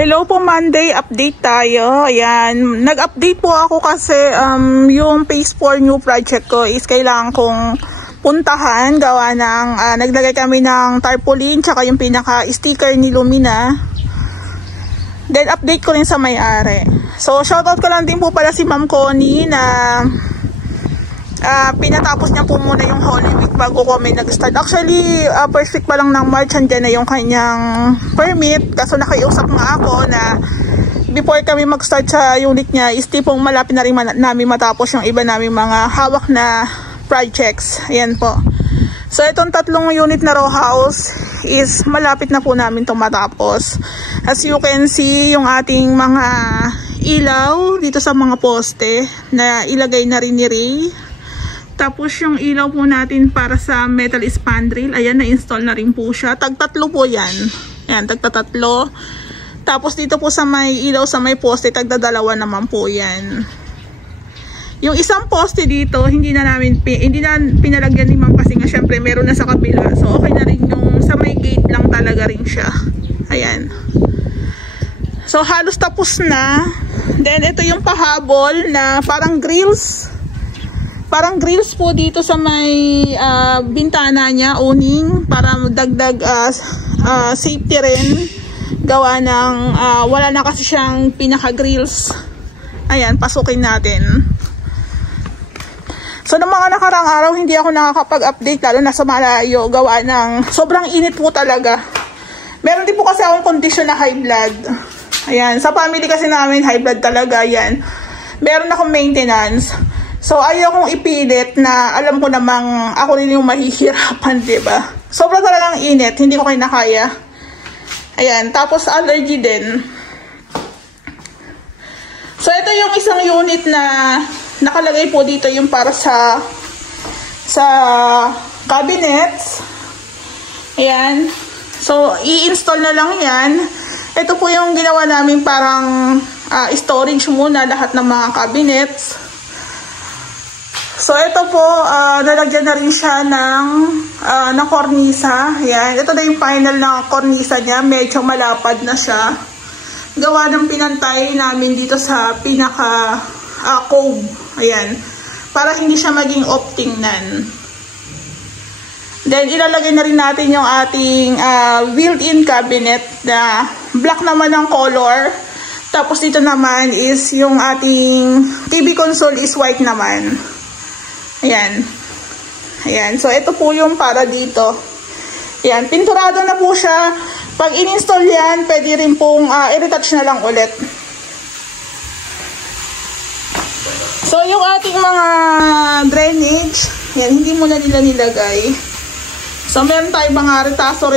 Hello po, Monday update tayo. Ayan, nag-update po ako kasi yung phase 4 new project ko is kailangan kong puntahan. Gawa ng naglagay kami ng tarpaulin tsaka yung pinaka-sticker ni Lumina. Then update ko rin sa may-ari. So shoutout ko lang din po pala si Ma'am Connie na pinatapos niya po muna yung Holy Week bago kami nag-start. Actually, first week pa lang ng March, andyan na yung kanyang permit. Kaso nakiusap nga ako na before kami mag-start sa unit niya, is tipong malapit na rin namin matapos yung iba namin mga hawak na projects. Ayan po. So, itong 3 unit na row house is malapit na po namin itong matapos. As you can see, yung ating mga ilaw dito sa mga poste na ilagay na rin ni Ray. Tapos yung ilaw po natin para sa metal spandrel, ayan, na-install na rin po siya. Tag-3 po yan. Ayan, tag-3. Tapos dito po sa may ilaw sa may poste, tag-2 naman po yan. Yung isang poste dito, hindi na pinalagyan ni Ma'am kasi nga syempre meron na sa kabila. So okay na rin yung sa may gate lang talaga rin siya. Ayan. So halos tapos na. Then ito yung pahabol na parang grills. Parang grills po dito sa may bintana niya, owning, para dagdag safety rin. Gawa ng wala na kasi siyang pinaka-grills. Ayan, pasukin natin. So, ng mga nakarang araw, hindi ako nakakapag-update, lalo na sa malayo, gawa ng sobrang init po talaga. Meron din po kasi akong condition na high blood. Ayan, sa family kasi namin, high blood talaga, yan. Meron akong maintenance. So, ayaw kong ipilit na alam ko namang ako rin yung mahihirapan, diba? Sobrang talagang init, hindi ko kayo nakaya. Ayan, tapos allergy din. So, ito yung isang unit na nakalagay po dito yung para sa cabinets. Ayan. So, i-install na lang yan. Ito po yung ginawa namin parang storage muna lahat ng mga cabinets. So, ito po, nalagyan na rin siya ng kornisa. Ayan. Ito na yung final na kornisa niya. Medyo malapad na siya. Gawa ng pinantay namin dito sa pinaka-cove. Ayan. Para hindi siya maging off tingnan. Then, ilalagay na rin natin yung ating built-in cabinet na black naman ang color. Tapos, dito naman is yung ating TV console is white naman. Ayan. Ayan. So, ito po yung para dito. Ayan. Pinturado na po siya. Pag in-install yan, pwede rin pong i-retouch na lang ulit. So, yung ating mga drainage, yan, hindi muna nila nilagay. So, meron tayong mga retaso.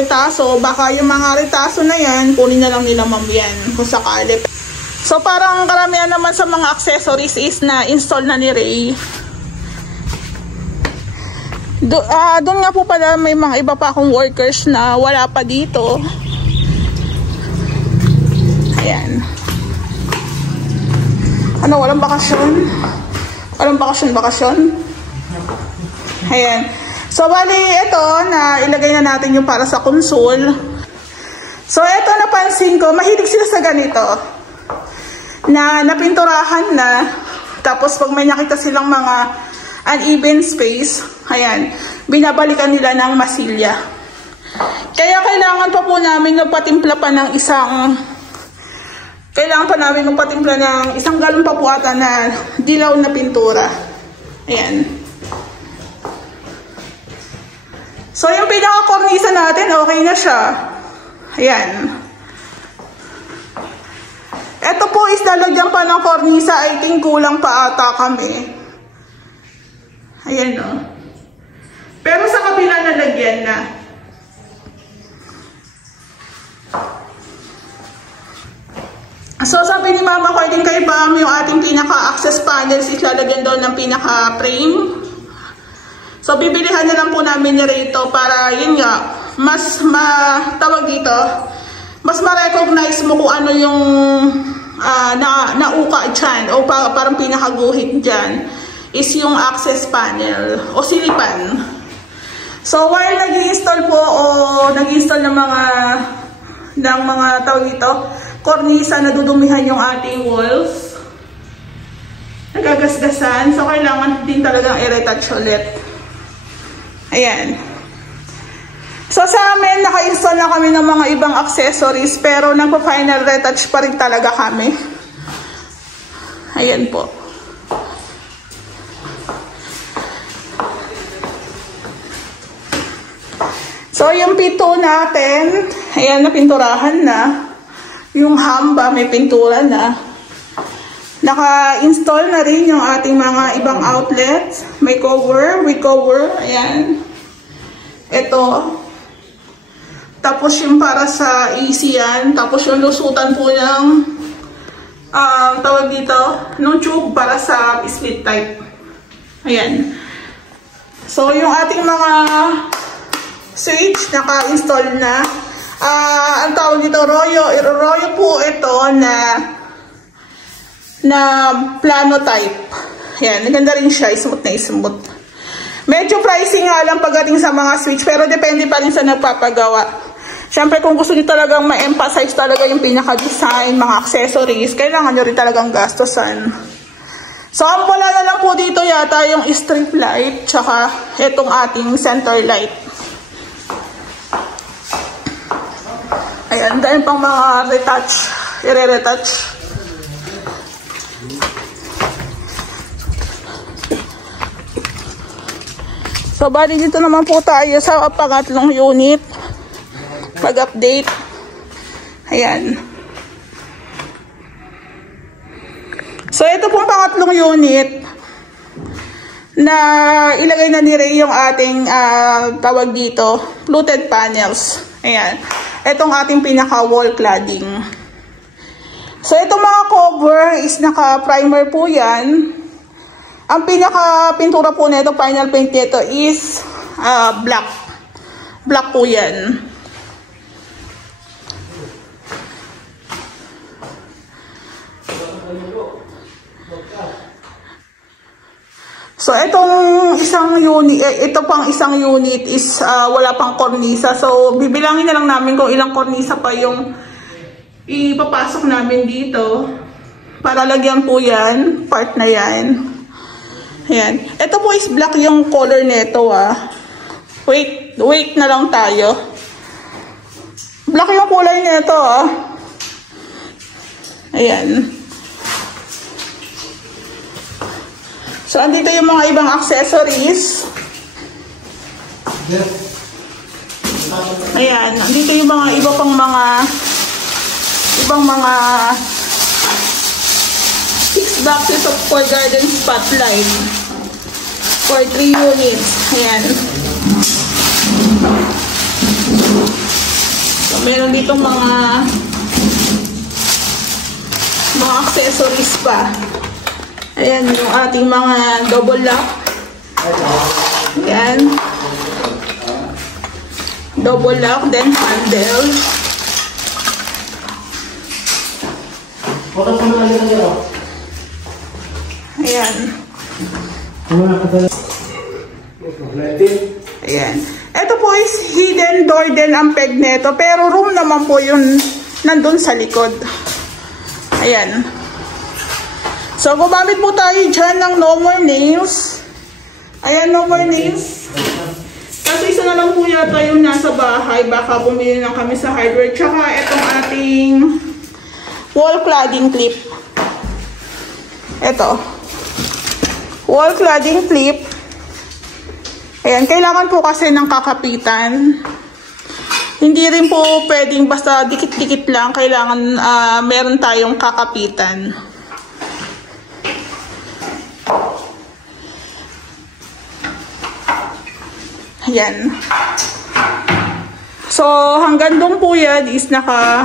Baka yung mga retaso na yan, kunin na lang nila Ma'am yan, kung sakali. So, parang karamihan naman sa mga accessories is na-install na ni Ray. Doon nga po pala may mga iba pa akong workers na wala pa dito. Ayan. Ano, walang bakasyon? Walang bakasyon? Ayan. So, bali, ito, na ilagay na natin yung para sa console. So, ito napansin ko, mahilig sila sa ganito. Na napinturahan na. Tapos, pag may nakita silang mga uneven space, ayan, binabalikan nila ng masilya. Kaya kailangan pa po namin magpatimpla pa ng isang galon pa po ata na dilaw na pintura. Ayan. So, yung pinaka-kornisa natin, okay na siya. Ayan. Ito po is lalagyan pa ng kornisa. I think kulang pa ata kami. Ayan, o. Pero sa kabila nalagyan na. So, sabi ni Mama, according kay Bam, yung ating pinaka-access panels is lalagyan daw ng pinaka-frame. So, bibilihan na lang po namin ni Rito para, yun nga, mas ma-recognize mo kung ano yung nauka dyan o parang pinakaguhit dyan is yung access panel o silipan. So, while nag-i-install po o nag-i-install ng mga tawag ito, kornisa, nadudumihan yung ating walls. Nagagasgasan. So, kailangan din talagang i-retouch ulit. Ayan. So, sa amin, naka-install na kami ng mga ibang accessories, pero nagpa-final retouch pa rin talaga kami. Ayan po. So, yung pinto natin, ayan, napinturahan na. Yung hamba, may pintura na. Naka-install na rin yung ating mga ibang outlets. May cover, with cover, ayan. Ito. Tapos yung para sa AC yan. Tapos yung lusutan po ng, tawag dito, ng tube para sa split type. Ayan. So, yung ating mga switch, naka-install na. Ang tawag dito, Royo. Royo po ito na plano type. Ayan, naganda rin siya. Smooth na smooth. Medyo pricing nga lang pagdating sa mga switch, pero depende pa rin sa nagpapagawa. Siyempre, kung gusto niyo talagang ma-emphasize talaga yung pinaka-design, mga accessories, kailangan nyo rin talagang gastosan. So, ang wala na lang po dito yata yung strip light, tsaka itong ating center light. Ayan, dahil pang mga retouch, i-retouch. So, bali dito naman po tayo sa pangatlong unit. Pag-update. Ayan. So, ito pong pangatlong unit na ilagay na ni Ray yung ating tawag dito, fluted panels. Ayan. Itong ating pinaka-wall cladding. So, itong mga cover is naka-primer po yan. Ang pinaka-pintura po nito, final paint nito is black. Black po yan. So, itong isang unit, ito pang isang unit is wala pang kornisa. So, bibilangin na lang namin kung ilang kornisa pa yung ipapasok namin dito. Para lagyan po yan, part na yan. Ayan. Ito po is black yung color nito Wait na lang tayo. Black yung kulay nito Ayan. So, andito yung mga ibang accessories. Ayan. Andito yung mga iba pang ibang mga 6 boxes of for garden spotlight for 3 units. Ayan. So, meron ditong mga accessories pa. Ayan, yung ating mga double lock. Ayan. Double lock, then handle. Ayan. Ayan. Ito po is hidden door din ang peg neto, pero room naman po yun nandun sa likod. Ayan. So, gumamit po tayo dyan ng no more nails. Ayan, no more nails. Kasi isa na lang po yata yung nasa bahay. Baka bumili lang kami sa hardware. Tsaka itong ating wall cladding clip. Ito. Wall cladding clip. Ayan, kailangan po kasi ng kakapitan. Hindi rin po pwedeng basta dikit-dikit lang. Kailangan meron tayong kakapitan. Ayan. So, hanggang doon po yan is naka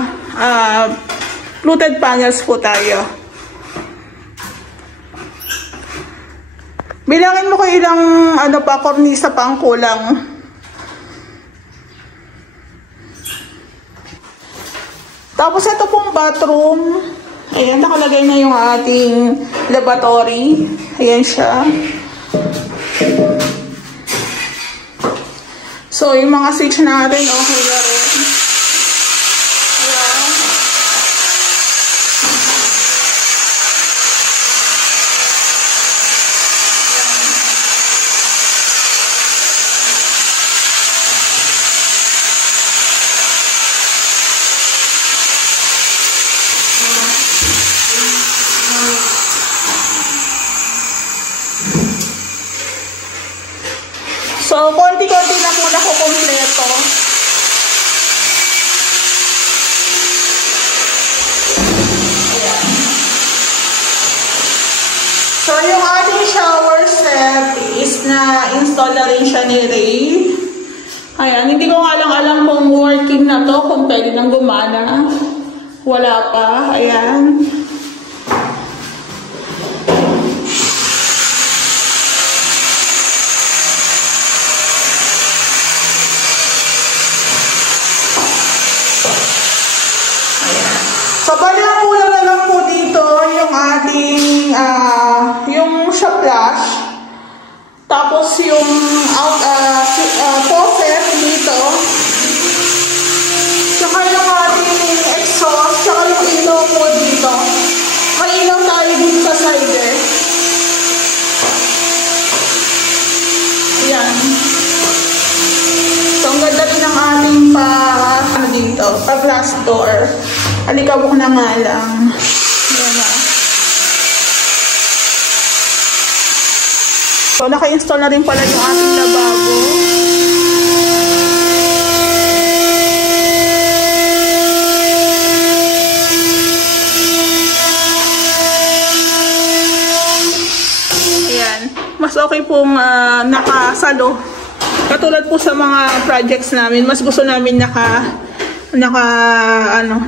fluted panels po tayo. Bilangin mo ko ilang kornisa pa ang kulang. Tapos ito pong bathroom. Ayan, nakalagay na yung ating lavatory. Ayan siya. So, yung mga switch natin, okay na rin. Ayan. So, konti-konti na po nakukumpleto. So, yung ating shower set is na-install na rin siya ni Ray. Ayan, hindi ko nga lang alam kung working na to, kung pwede nang gumana. Wala pa, ayan. So, bali ang kulang na lang po dito yung ating, yung flash. Tapos yung faucet dito. Tsaka yung ating exhaust. Tsaka yung ilaw po dito. May ilaw tayo dito sa side eh. Ayan. So, ang ganda rin ng ating pa-glass door. Alikabok na nga lang. Ayan na. So, naka-install na rin pala yung ating lababo. Ayan. Mas okay pong nakasalo. Katulad po sa mga projects namin, mas gusto namin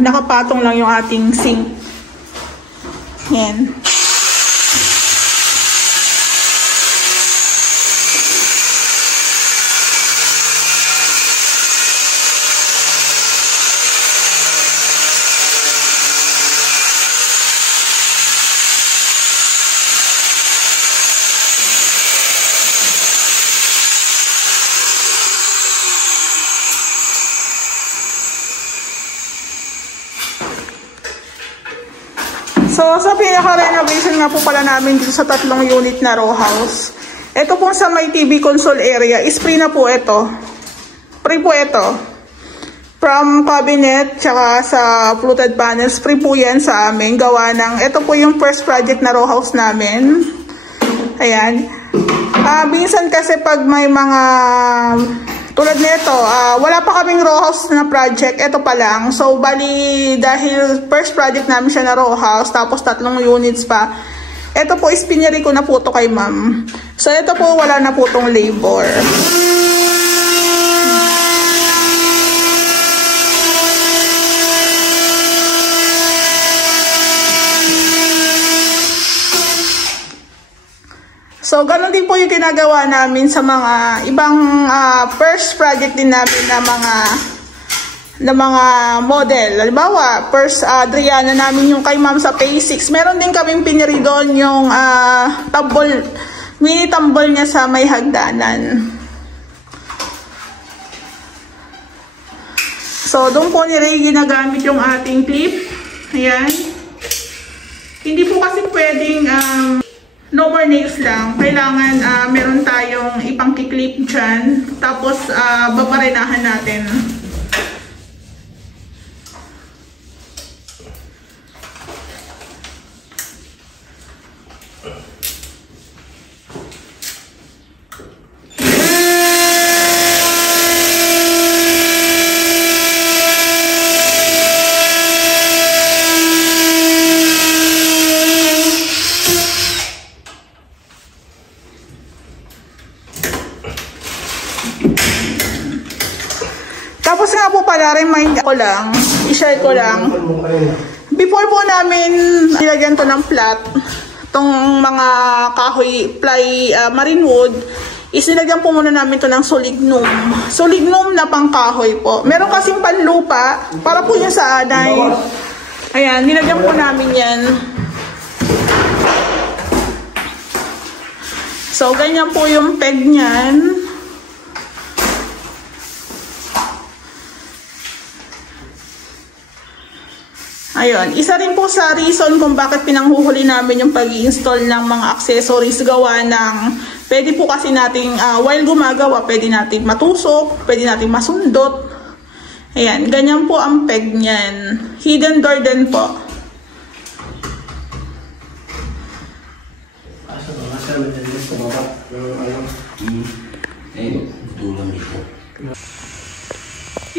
nakapatong lang yung ating sink. Yan. So, sa pinaka-renovation nga po pala namin dito sa 3 unit na row house. Ito po sa may TV console area, is free na po ito. Free po ito. From cabinet, tsaka sa fluted panels, free po yan sa amin. Gawa ng, ito po yung first project na row house namin. Ayan. Minsan kasi pag may mga tulad nito, wala pa kaming row house na project, ito pa lang. So, bali, dahil first project namin siya na row house, tapos 3 units pa, ito po is piniri ko na po to kay ma'am. So, ito po, wala na po tong labor. So, ganun din po yung ginagawa namin sa mga ibang first project din namin na mga model. Halimbawa, first Adriana namin yung kay ma'am sa Phase 6. Meron din kaming piniri doon yung mini tambol niya sa may hagdanan. So, doon po ni Ray ginagamit yung ating clip. Ayan. Hindi po kasi pwedeng no more nails lang. Kailangan meron tayong ipang-clip dyan. Tapos, babarinahan natin. Tapos nga po pala, remind ko lang, i-share ko lang. Before po namin nilagyan to ng flat, tong mga kahoy, ply, marine wood, isinagyan po muna namin to ng solignum. Solignum na pang kahoy po. Meron kasing panlupa, para po yung sa anay. Ayan, nilagyan po namin yan. So, ganyan po yung peg niyan. Ayun, isa rin po sa reason kung bakit pinanghuhuli namin yung pag-i-install ng mga accessories gawa ng, pwede po kasi nating, while gumagawa, pwede nating matusok, pwede nating masundot. Ayan, ganyan po ang peg niyan. Hidden door din po.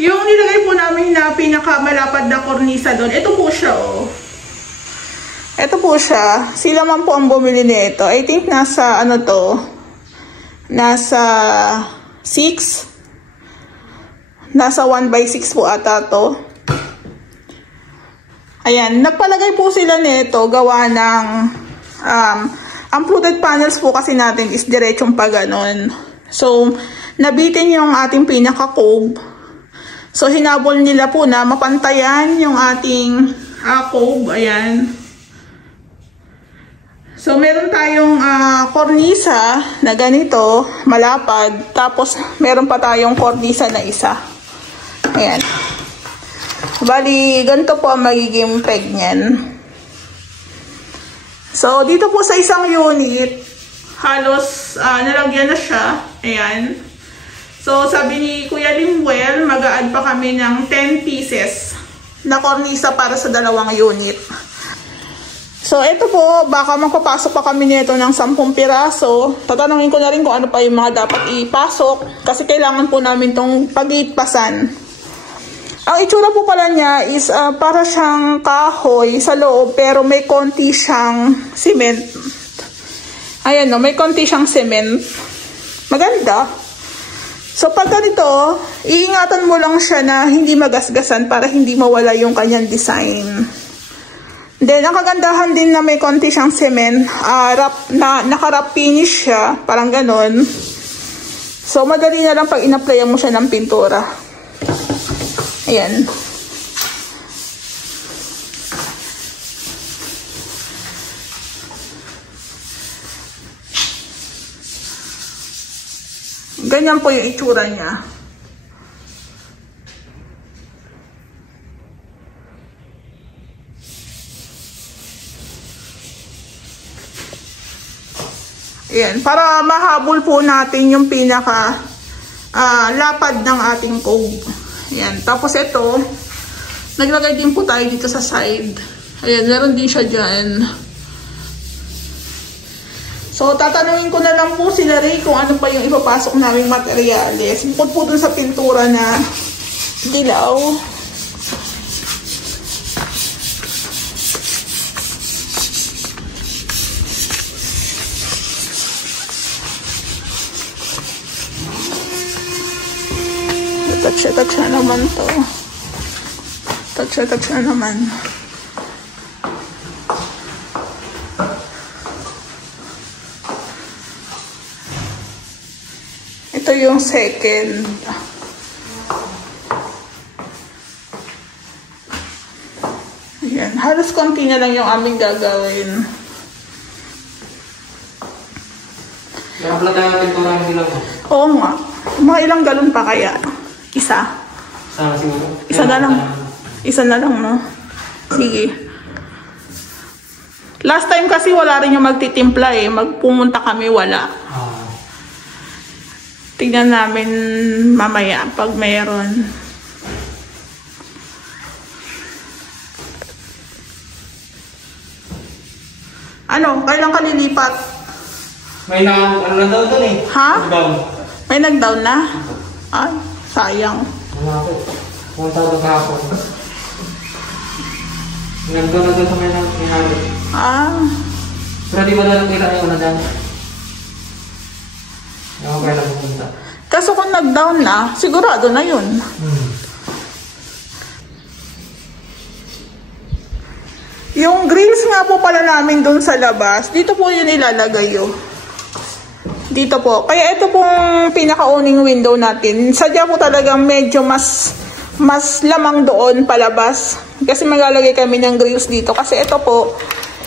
Yung nilagay po namin na pinakamalapad na kornisa doon, ito po siya, oh. Ito po siya. Sila man po ang bumili nito. I think nasa, ano to, nasa 6. Nasa 1/6 po ata to. Ayan, nagpalagay po sila nito gawa ng, ang fluted panels po kasi natin is diretsong pa ganon. So, nabitin yung ating pinaka-cove. So, hinabol nila po na mapantayan yung ating cove. Ayan. So, meron tayong kornisa na ganito, malapad. Tapos, meron pa tayong kornisa na isa. Ayan. Bali, ganito po ang magiging peg niyan. So, dito po sa isang unit, halos nalagyan na siya. Ayan. So, sabi ni Kuya Limuel, mag-a-add pa kami ng 10 pieces na kornisa para sa dalawang unit. So, ito po, baka magpapasok pa kami nito ng 10 piraso. Tatanungin ko na rin kung ano pa yung mga dapat ipasok kasi kailangan po namin itong pag-iitpasan. Ang itsura po pala niya is para siyang kahoy sa loob pero may konti siyang cement. Ayan no, may konti siyang cement. Maganda. So, pag ganito, iingatan mo lang siya na hindi magasgasan para hindi mawala yung kanyang design. Then, ang kagandahan din na may konti siyang cement, naka-wrap finish siya, parang ganon. So, madali na lang pag in-applyan mo siya ng pintura. Ayan. Ganyan po yung itsura niya. Ayan, para mahabol po natin yung pinaka lapad ng ating cove. Ayan, tapos ito, naglagay din po tayo dito sa side. Ayan, meron din siya dyan. So, tatanungin ko na lang po sila Ray kung ano pa yung ipapasok naming materyales. Bukod po dun sa pintura na dilaw. Touch na naman to. Touch na naman. Ito yung second. Ayan. Halos konti na lang yung aming gagawin. Kaya pala tayo pintura ng dilaw. Oo nga. Mga ilang galon pa kaya? Isa. Sana siguro. Isa na lang. Isa na lang, no? Sige. Last time kasi wala rin yung magtitimpla eh. Magpumunta kami, wala. Tignan namin mamaya pag mayroon. Ano? Kailan ka lilipat? May ano na daw doon eh. Ha? Down. May nag-down na? Ay, sayang. Wala po. Pumunta ko kahapon. Nag-down na doon sa may nangyari. Pero di ba na lang kailan yung na-down? Ako kailan pumunta. Kaso kung nag-down na, sigurado na yun. Yung grills nga po pala namin dun sa labas, dito po yun ilalagay yun. Dito po. Kaya ito pong pinaka-owning window natin. Sadya po talagang medyo mas lamang doon palabas. Kasi maglalagay kami ng grills dito. Kasi ito po,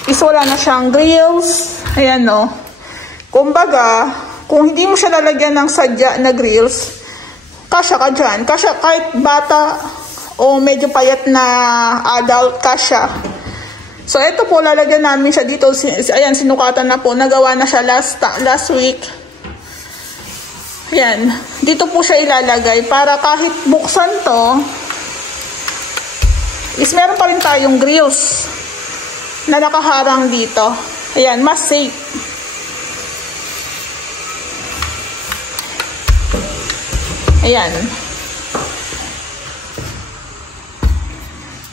is wala na siyang grills. Ayan no. Kumbaga, kung hindi mo siya lalagyan ng sadya na grills, kasya ka dyan. Kasya kahit bata o medyo payat na adult, kasya. So, ito po, lalagyan namin siya dito. Ayan, sinukatan na po. Nagawa na siya last week. Ayan. Dito po siya ilalagay para kahit buksan to, is meron pa rin tayong grills na nakaharang dito. Ayan, mas safe. Ayan.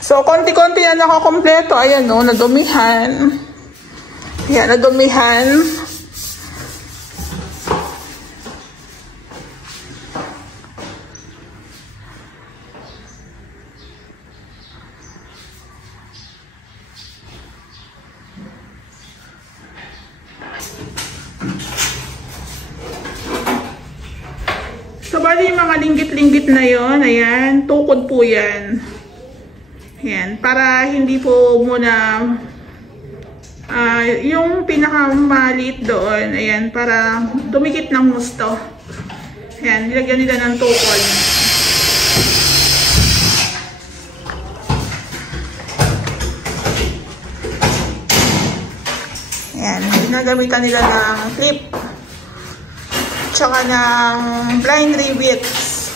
So, konti-konti na nakakompleto. Ayan, no, nadumihan. Ayan, nadumihan. So, bali yung mga linggit-linggit na yon, ayan, tukod po yan. Ayan, para hindi po muna, yung pinakamaliit doon, ayan, para dumikit ng husto. Ayan, nilagyan nila ng tukod. Ayan, ginagamitan nila ng clip. Tsaka ng blind rivets.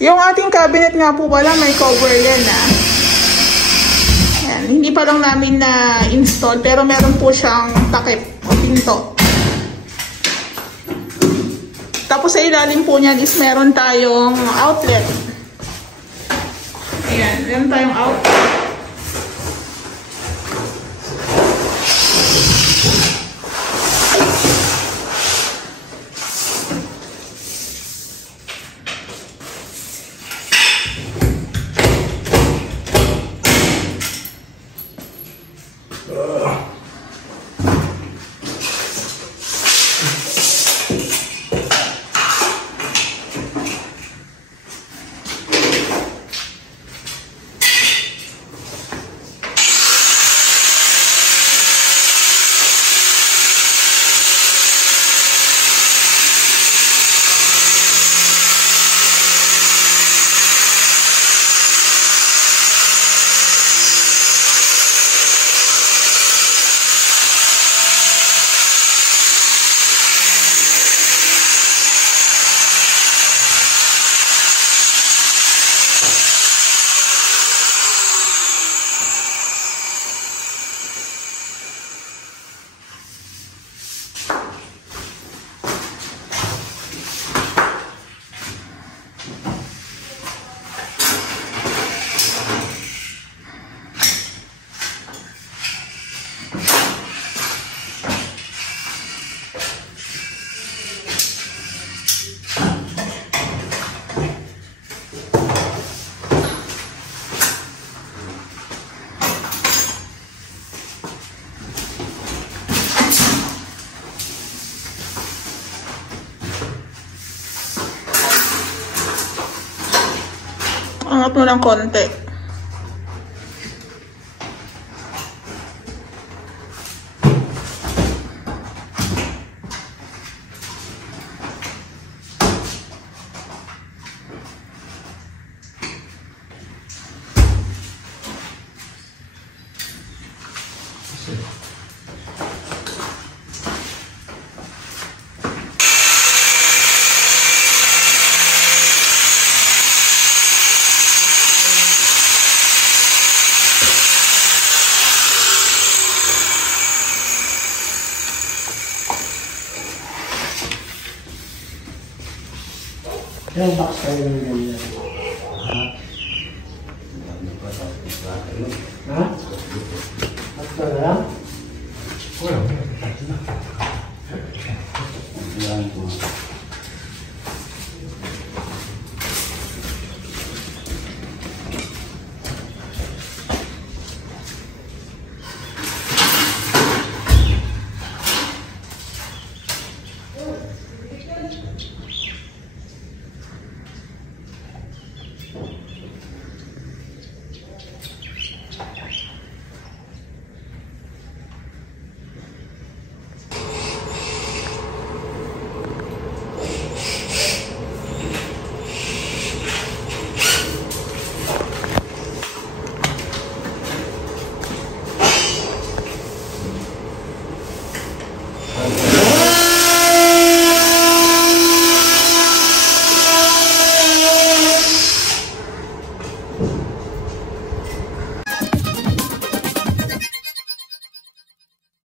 Yung ating cabinet nga po pala may cover yan Yan, hindi pa lang namin na-install pero meron po siyang takip o pinto. Tapos sa ilalim po niyan is meron tayong outlet. Ayan, meron tayong outlet. Angat mo ng konti. Ilang box kayo ng ganyan?